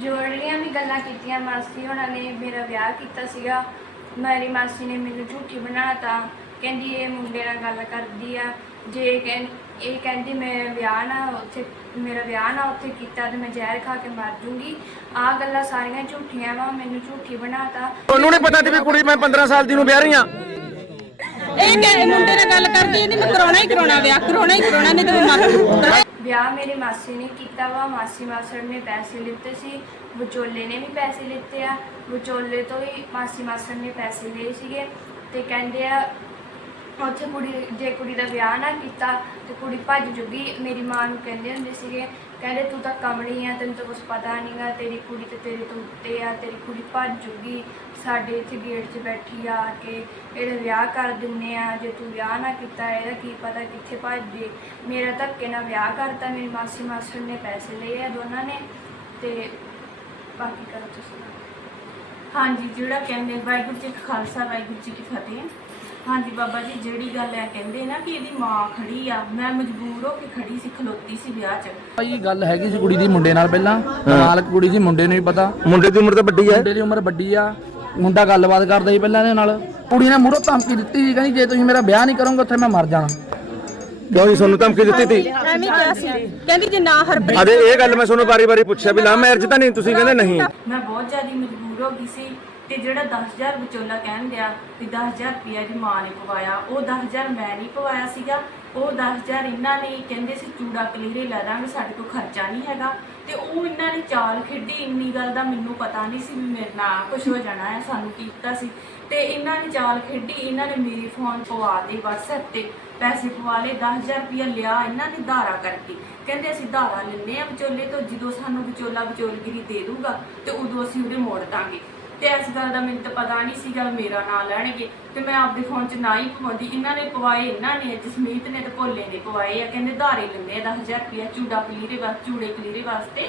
ਜਿਹੜੀਆਂ ਵੀ ਗੱਲਾਂ ਕੀਤੀਆਂ ਮਾਸੀ ਉਹਨਾਂ ਨੇ ਮੇਰਾ ਵਿਆਹ ਕੀਤਾ ਸੀਗਾ। ਮੇਰੀ ਮਾਸੀ ਨੇ ਮੈਨੂੰ ਝੂਠੀ ਬਣਾਤਾ। ਕਹਿੰਦੀ ਇਹ ਮੁੰਡੇ ਨਾਲ ਗੱਲ ਕਰਦੀ ਆ। ਜੇ ਕਹਿੰ ਇਹ ਕਹਿੰਦੀ ਮੈਂ ਵਿਆਹ ਨਾ ਉੱਥੇ ਮੇਰਾ ਵਿਆਹ ਨਾ ਉੱਥੇ ਕੀਤਾ ਤੇ ਮੈਂ ਜ਼ਹਿਰ ਖਾ ਕੇ ਮਰ ਜੂੰਗੀ। ਆਹ ਗੱਲਾਂ ਸਾਰੀਆਂ ਝੂਠੀਆਂ ਵਾ ਮੈਨੂੰ ਝੂਠੀ ਬਣਾਤਾ। ਤੁਹਾਨੂੰ ਨਹੀਂ ਪਤਾ ਸੀ ਵੀ ਕੁੜੀ ਮੈਂ 15 ਸਾਲ ਦੀ ਨੂੰ ਵਿਆਹ ਰਹੀ ਆ ਇਹ ਕਹਿ ਮੁੰਡੇ ਨਾਲ ਗੱਲ ਕਰਦੀ ਇਹਦੀ ਮੈਂ ਕਰਾਉਣਾ ਹੀ ਕਰਾਉਣਾ ਵਿਆਹ ਕਰਾਉਣਾ ਹੀ ਕਰਾਉਣਾ ਨਹੀਂ ਤੇ ਮੈਂ ਮਰ ਵਿਆਹ ਮੇਰੇ ਮਾਸੀ ਨੇ ਕੀਤਾ ਵਾ, ਮਾਸੀ ਮਾਸੜ ਨੇ ਪੈਸੇ ਲਿੱਤੇ ਸੀ, ਵਿਚੋਲੇ ਨੇ ਵੀ ਪੈਸੇ ਲਿੱਤੇ ਆ, ਵਿਚੋਲੇ ਤੋਂ ਹੀ ਮਾਸੀ ਮਾਸੜ ਨੇ ਪੈਸੇ ਲਏ ਸੀਗੇ ਤੇ ਕਹਿੰਦੇ ਆ ਉੱਥੇ ਕੁੜੀ, ਜੇ ਕੁੜੀ ਦਾ ਵਿਆਹ ਨਾ ਕੀਤਾ ਤੇ ਕੁੜੀ ਭੱਜ ਜੂਗੀ। ਮੇਰੀ ਮਾਂ ਨੂੰ ਕਹਿੰਦੇ ਹੁੰਦੇ ਸੀਗੇ, ਕਹਿੰਦੇ, ਤੂੰ ਤਾਂ ਕਮਲੀ ਆ, ਤੈਨੂੰ ਤਾਂ ਕੁਝ ਪਤਾ ਨਹੀਂਗਾ ਤੇਰੀ ਕੁੜੀ ਤੇ ਤੇਰੇ ਤੋਂ ਉੱਤੇ ਆ, ਤੇਰੀ ਕੁੜੀ ਭੱਜ ਜੂਗੀ। ਸਾਡੇ ਇੱਥੇ ਗੇਟ 'ਚ ਬੈਠੀ ਆ ਆ ਕੇ ਇਹਦਾ ਵਿਆਹ ਕਰ ਦਿੰਨੇ ਆ। ਜੇ ਤੂੰ ਵਿਆਹ ਨਾ ਕੀਤਾ, ਇਹਦਾ ਕੀ ਪਤਾ ਕਿੱਥੇ ਭੱਜ ਜੇ। ਮੇਰਾ ਧੱਕੇ ਨਾਲ ਵਿਆਹ ਕਰਤਾ, ਮੇਰੀ ਮਾਸੀ ਮਾਸੜ ਨੇ ਪੈਸੇ ਲਏ ਆ ਦੋਨਾਂ ਨੇ ਤੇ ਬਾਕੀ ਕਰ ਤੁਸੀਂ। ਹਾਂਜੀ, ਜਿਹੜਾ ਕਹਿੰਦੇ, ਵਾਹਿਗੁਰੂ ਜੀ ਕਾ ਖਾਲਸਾ, ਵਾਹਿਗੁਰੂ ਜੀ ਕੀ ਫਤਿਹ। ਹਾਂਜੀ ਬਾਬਾ ਜੀ ਜਿਹੜੀ ਗੱਲ ਹੈ ਕਹਿੰਦੇ ਨਾ ਕਿ ਇਹਦੀ ਮਾਂ ਖੜੀ ਆ ਮੈਂ ਮਜਬੂਰ ਹੋ ਕੇ ਖੜੀ ਸੀ ਖਲੋਤੀ ਸੀ ਵਿਆਹ 'ਚ। ਭਾਈ ਗੱਲ ਹੈਗੀ ਸੀ ਕੁੜੀ ਦੀ ਮੁੰਡੇ ਨਾਲ ਪਹਿਲਾਂ? ਨਾਲ ਕੁੜੀ ਸੀ ਮੁੰਡੇ ਨੂੰ ਵੀ ਪਤਾ। ਮੁੰਡੇ ਦੀ ਉਮਰ ਤਾਂ ਵੱਡੀ ਹੈ ਮੁੰਡੇ ਦੀ ਉਮਰ ਵੱਡੀ ਆ। ਮੁੰਡਾ ਗੱਲਬਾਤ ਕਰਦਾ ਸੀ ਪਹਿਲਾਂ ਇਹਦੇ ਨਾਲ। ਕੁੜੀ ਨੇ ਮੂਹਰੋਂ ਧਮਕੀ ਦਿੱਤੀ ਸੀ ਕਹਿੰਦੀ ਜੇ ਤੁਸੀਂ ਮੇਰਾ ਵਿਆਹ ਨਹੀਂ ਕਰੋਗੇ ਉੱਥੇ ਮੈਂ ਮਰ ਜਾਣਾ। ਕਿਉਂ ਜੀ ਤੁਹਾਨੂੰ ਧਮਕੀ ਦਿੱਤੀ ਸੀ ਐਵੇਂ ਕਿਹਾ ਸੀ। ਕਹਿੰਦੀ ਜੇ ਨਾ ਹਰਪ੍ਰੀਤ ਅਜੇ ਇਹ ਗੱਲ ਮੈਂ ਤੁਹਾਨੂੰ ਬਾਰੀ-ਬਾਰੀ ਪੁੱਛਿਆ ਵੀ ਲਾ ਮੈਰਿਜ ਤਾਂ ਨਹੀਂ ਤੁਸੀਂ ਕਹਿੰਦੇ ਨਹੀਂ। ਮੈਂ ਬਹੁਤ ਜ਼ਿਆਦਾ ਮਜਬੂਰ ਹੋ ਗਈ ਸੀ। ਤੇ ਜਿਹੜਾ 10000 ਵਿਚੋਲਾ ਕਹਿਣ ਗਿਆ ਵੀ 10000 ਰੁਪਇਆ ਦੀ ਮਾਂ ਨੇ ਪਵਾਇਆ, ਉਹ 10000 ਮੈਂ ਨਹੀਂ ਪਵਾਇਆ ਸੀਗਾ, ਉਹ 10000 ਇਹਨਾਂ ਨੇ ਕਹਿੰਦੇ ਸੀ ਚੂੜਾ ਕਲੀਰੇ ਲੈ ਦਾਂਗੇ, ਸਾਡੇ ਕੋਲ ਖਰਚਾ ਨਹੀਂ ਹੈਗਾ। ਤੇ ਉਹ ਇਹਨਾਂ ਨੇ ਚਾਲ ਖੇਡੀ, ਇੰਨੀ ਗੱਲ ਦਾ ਮੈਨੂੰ ਪਤਾ ਨਹੀਂ ਸੀ ਵੀ ਮੇਰੇ ਨਾਲ ਕੁਝ ਹੋ ਜਾਣਾ ਹੈ, ਸਾਨੂੰ ਕੀ ਪਤਾ ਸੀ। ਤੇ ਇਹਨਾਂ ਨੇ ਚਾਲ ਖੇਡੀ, ਇਹਨਾਂ ਨੇ ਮੇਰੇ ਫੋਨ ਪਵਾ ਦੇ WhatsApp ਤੇ ਪੈਸੇ ਪਵਾ ਲਏ 10000 ਰੁਪਇਆ ਲਿਆ ਇਹਨਾਂ ਨੇ ਧਾਰਾ ਕਰਕੇ। ਕਹਿੰਦੇ ਅਸੀਂ ਧਾਰਾ ਲੈਣੇ ਆ ਵਿਚੋਲੇ ਤੋਂ, ਜਦੋਂ ਸਾਨੂੰ ਵਿਚੋਲਾ ਵਿਚੋਲਗਿਰੀ ਦੇ ਦੂਗਾ ਤੇ ਉਦੋਂ ਅਸੀਂ ਉਹਦੇ ਮੋੜ ਦਾਂਗੇ। ਤੇ ਇਸ ਗੱਲ ਦਾ ਮੈਨੂੰ ਤਾਂ ਪਤਾ ਨਹੀਂ ਸੀਗਾ ਮੇਰਾ ਨਾਂ ਲੈਣਗੇ। ਤੇ ਮੈਂ ਆਪਦੇ ਫੋਨ 'ਚ ਨਾ ਹੀ ਪਵਾਉਂਦੀ ਇਹਨਾਂ ਨੇ ਪਵਾਏ, ਇਹਨਾਂ ਨੇ, ਜਸਮੀਤ ਨੇ ਤੇ ਭੋਲੇ ਨੇ ਪਵਾਏ ਆ। ਕਹਿੰਦੇ ਧਾਰੇ ਲੈਂਦੇ ਆ 10000 ਰੁਪਇਆ ਚੂੜਾ ਕਲੀਰੇ ਵਾਸਤੇ ਚੂੜੇ ਕਲੀਰੇ ਵਾਸਤੇ।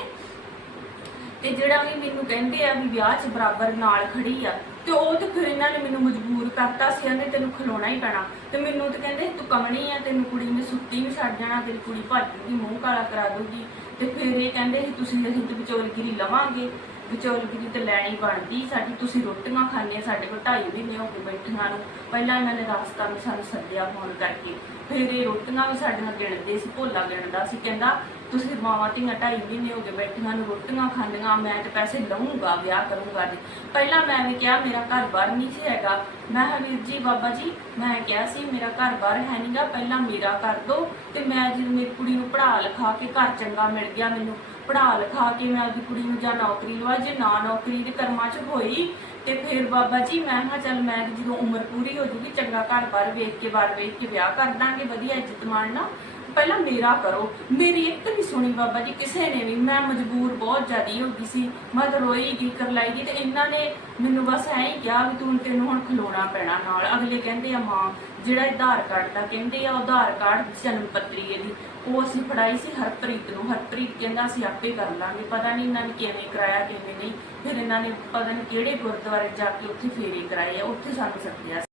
ਤੇ ਜਿਹੜਾ ਵੀ ਮੈਨੂੰ ਕਹਿੰਦੇ ਆ ਵੀ ਵਿਆਹ 'ਚ ਬਰਾਬਰ ਨਾਲ ਖੜੀ ਆ, ਤੇ ਉਹ ਤੇ ਫਿਰ ਇਹਨਾਂ ਨੇ ਮੈਨੂੰ ਮਜਬੂਰ ਕਰਤਾ ਸੀ। ਕਹਿੰਦੇ ਤੈਨੂੰ ਖਲੋਣਾ ਹੀ ਪੈਣਾ। ਤੇ ਮੈਨੂੰ ਤੇ ਕਹਿੰਦੇ, ਤੂੰ ਕਮਣੀ ਆ, ਤੈਨੂੰ ਕੁੜੀ ਨੇ ਸੁੱਤੀ ਵੀ ਛੱਡ ਜਾਣਾ, ਤੇਰੀ ਕੁੜੀ ਭੱਜ ਜੂਗੀ, ਮੂੰਹ ਕਾਲਾ ਕਰਾ ਦੂਗੀ ਤੇ ਫਿਰ ਇਹ ਕਹਿੰਦੇ ਸੀ, ਤੁਸੀਂ ਅਸੀਂ ਤੇ ਵਿਚੋਲਗਿਰੀ ਲਵਾਂਗੇ। ਵਿਚੋਲਗਿਰੀ ਤੇ ਲੈਣੀ ਬਣਦੀ, ਸਾਡੀ ਤੁਸੀਂ ਰੋਟੀਆਂ ਖਾਣੇ ਸਾਡੇ ਕੋਲ ਢਾਈ ਮਹੀਨੇ ਹੋ ਗਏ ਬੈਠੀਆਂ ਨੂੰ। ਪਹਿਲਾਂ ਇਹਨਾਂ ਨੇ ਰਸਤਾ ਵੀ ਸਾਨੂੰ ਸੱਦਿਆ ਫੋਨ ਕਰਕੇ। ਫਿਰ ਇਹ ਰੋਟੀਆਂ ਵੀ ਸਾਡੇ ਨਾਲ ਗਿਣਦੇ ਸੀ, ਭੋਲਾ ਗਿਣਦਾ ਸੀ। ਕਹਿੰਦਾ ਤੁਸੀਂ ਮਾਵਾਂ ਧੀਆਂ ਢਾਈ ਮਹੀਨੇ ਹੋ ਗਏ ਬੈਠੀਆਂ ਨੂੰ ਰੋਟੀਆਂ ਖਾਂਦੀਆਂ, ਮੈਂ ਤੇ ਪੈਸੇ ਲਵਾਂਗਾ ਵਿਆਹ ਕਰੂੰਗਾ ਜੀ। ਪਹਿਲਾਂ ਮੈਂ ਵੀ ਕਿਹਾ ਮੇਰਾ ਘਰ ਬਾਰ ਨਹੀਂ ਸੀ ਹੈਗਾ। ਮੈਂ ਕਿਹਾ, ਵੀਰ ਜੀ, ਬਾਬਾ ਜੀ, ਮੈਂ ਕਿਹਾ ਸੀ ਮੇਰਾ ਘਰ ਬਾਰ ਹੈ ਨਹੀਂਗਾ ਪਹਿਲਾਂ ਮੇਰਾ ਕਰ ਦੋ ਤੇ ਮੈਂ ਜਦੋਂ ਮੇਰੀ ਕੁੜੀ ਨੂੰ ਪੜ੍ਹਾ ਲਿਖਾ ਕੇ ਘਰ ਚੰਗਾ ਮਿਲ ਗਿਆ ਮੈਨੂੰ। ਪੜ੍ਹਾ ਲਿਖਾ ਕੇ ਮੈਂ ਆਪਦੀ ਕੁੜੀ ਨੂੰ ਜਾਂ ਨੌਕਰੀ ਲਵਾ, ਜੇ ਨਾ ਨੌਕਰੀ ਦੇ ਕਰਮਾਂ 'ਚ ਹੋਈ ਤੇ ਫਿਰ ਬਾਬਾ ਜੀ, ਮੈਂ ਕਿਹਾ, ਚੱਲ ਮੈਂ ਜਦੋਂ ਉਮਰ ਪੂਰੀ ਹੋ ਜੂਗੀ, ਚੰਗਾ ਘਰ ਬਾਰ ਵੇਖ ਕੇ, ਬਾਰ ਵੇਖ ਕੇ ਵਿਆਹ ਕਰ ਦਾਂਗੇ, ਵਧੀਆ ਇੱਜ਼ਤ ਮਾਣ ਨਾਲ ਪਹਿਲਾਂ ਮੇਰਾ ਕਰੋ। ਮੇਰੀ ਇੱਕ ਨਹੀਂ ਸੁਣੀ ਬਾਬਾ ਜੀ, ਕਿਸੇ ਨੇ ਵੀ, ਮੈਂ ਮਜਬੂਰ ਬਹੁਤ ਜ਼ਿਆਦੀ ਹੋ ਗਈ ਸੀ। ਮੈਂ ਤਾਂ ਰੋਈ ਗਈ ਕਰ ਲਾਈ ਗਈ ਤੇ ਇਹਨਾਂ ਨੇ ਮੈਨੂੰ ਬਸ ਐਂ ਹੀ ਕਿਹਾ ਵੀ ਤੂੰ ਤੈਨੂੰ ਹੁਣ ਖਲੋਣਾ ਪੈਣਾ ਨਾਲ। ਅਗਲੇ ਕਹਿੰਦੇ ਆ, ਮਾਂ, ਜਿਹੜਾ ਆਧਾਰ ਕਾਰਡ ਦਾ ਕਹਿੰਦੇ ਆ ਆਧਾਰ ਕਾਰਡ ਜਨਮ ਪੱਤਰੀ ਇਹਦੀ ਉਹ ਅਸੀਂ ਫੜਾਈ ਸੀ ਹਰਪ੍ਰੀਤ ਨੂੰ। ਹਰਪ੍ਰੀਤ ਕਹਿੰਦਾ, ਅਸੀਂ ਆਪੇ ਕਰ ਲਾਂਗੇ। ਪਤਾ ਨਹੀਂ ਇਹਨਾਂ ਨੇ ਕਿਵੇਂ ਕਰਾਇਆ, ਕਿਵੇਂ ਨਹੀਂ। ਫਿਰ ਇਹਨਾਂ ਨੇ ਪਤਾ ਨਹੀਂ ਕਿਹੜੇ ਗੁਰਦੁਆਰੇ ਜਾ ਕੇ ਉੱਥੇ ਫੇਰੇ ਕਰਾਏ ਆ। ਉੱਥੇ ਸਾਨੂੰ ਸੱਦਿਆ